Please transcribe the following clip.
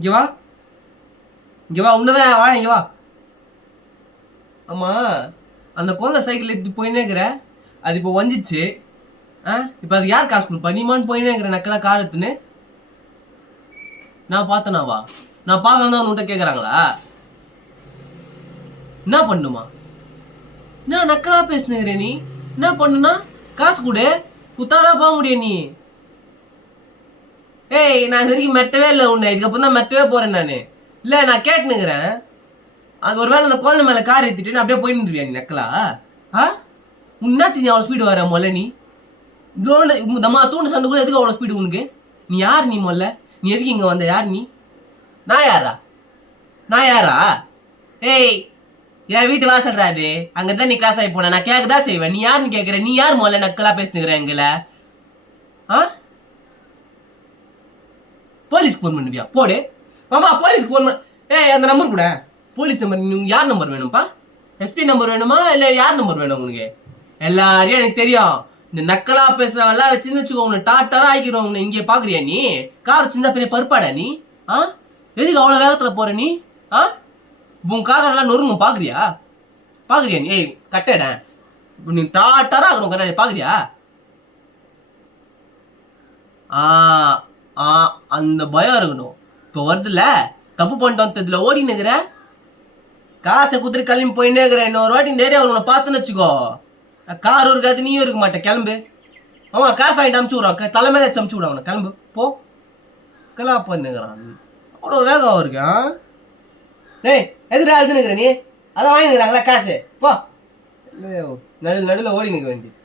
இங்க வா, இங்க வா, உன்னதான் வா, இங்க வா. ஆமா, அந்த குழந்தை சைக்கிள் எடுத்து போயினே இருக்கிற, அது இப்போ வஞ்சிச்சு. இப்ப அது யார் காசு கொடுப்பா? நீமான்னு போயினே இருக்கிற நக்கலா கார் எடுத்துன்னு. நான் பார்த்தனாவா? நான் பார்க்கணும் உன்கிட்ட கேக்குறாங்களா? என்ன பண்ணுமா? என்ன நக்கலா பேசுனுங்கிற நீ? என்ன பண்ணுனா காசு கொடு, குத்தாதான் போக முடியும் நீ. ஏய், நான் இது வரைக்கும் மெட்டவே இல்லை உன்னை, இதுக்கப்புறம் தான் மெட்டவே போறேன் நானு. இல்ல, நான் கேட்டுனுங்கிறேன். அது ஒருவேளை அந்த குழந்தை மேல கார் ஏத்திட்டு அப்படியே போயிட்டு நீ நக்கலா? உன்னாச்சு நீ அவ்வளவு ஸ்பீடு வர மொல்ல நீ? தம்மா தூண்டு சண்டை கூட எதுக்கு அவ்வளவு ஸ்பீடு உனக்கு? நீ யார் நீ மொல்ல? நீ எதுக்கு இங்க வந்த? யார் நீ? நான் யாரா? நான் யாரா? ஏய், என் வீட்டு வாசல்றா அது. அங்கதான் நீ கிளாஸ் ஆகி போன. நான் கேட்கதான் செய்வேன். நீ யாருன்னு கேட்கற? நீ யார் மொல்ல நக்கலா பேசுனுங்கிற எங்கள? போலீஸ்க்கு போன் பண்ணுவியா? போடு மாமா, போலீஸ்க்கு போன் பண்ண. ஏய், அந்த நம்பர் கூட. போலீஸ் நம்பர் யார் நம்பர் வேணும்ப்பா? எஸ்பி நம்பர் வேணுமா இல்ல யார் நம்பர் வேணும் உங்களுக்கு? எல்லாரையும் எனக்கு தெரியும். இந்த நக்கலா பேசுறவெல்லாம் வச்சுன்னு வச்சுக்கோ, உன்னை டாட்டாரா ஆக்கிடுவோம். உன்னை இங்கே பாக்குறியா நீ? கார் சின்ன பெரிய பருப்பாடா நீ? எதுக்கு அவ்வளவு வேகத்துல போற நீ? உன் கார் எல்லாம் நொறுங்கும் பாக்குறியா? பாக்குறியா நீ? ஏய் கட்டட, நீ டாட்டாரா ஆகுறோம் கண்ணாடி பாக்குறியா? அந்த பயம் இருக்கணும். இப்ப வருதுல, தப்பு பண்ணிட்டு வந்ததுல ஓடினுங்கிற, காசை குத்துட்டு கிளம்பி போயின்னே இருக்கிற. இன்னொரு வாட்டி நிறைய உன்னை பார்த்துன்னு வச்சுக்கோ, கார் இருக்காது, நீயும் இருக்க மாட்டேன். கிளம்பு. ஆமா, காசு வாங்கிட்டு அமுச்சு விடுறான், தலைமையில அமுச்சு விட அவனை. கிளம்பு போ. கிளா பண்ணுங்கிறான், அவ்வளோ வேகம் அவருக்கு. டேய், எதிர அழுதுனுங்கிற நீ? அதான் வாங்கினுங்கிறாங்களா காசு? போ. நடுவில் ஓடி நிற்க வேண்டி.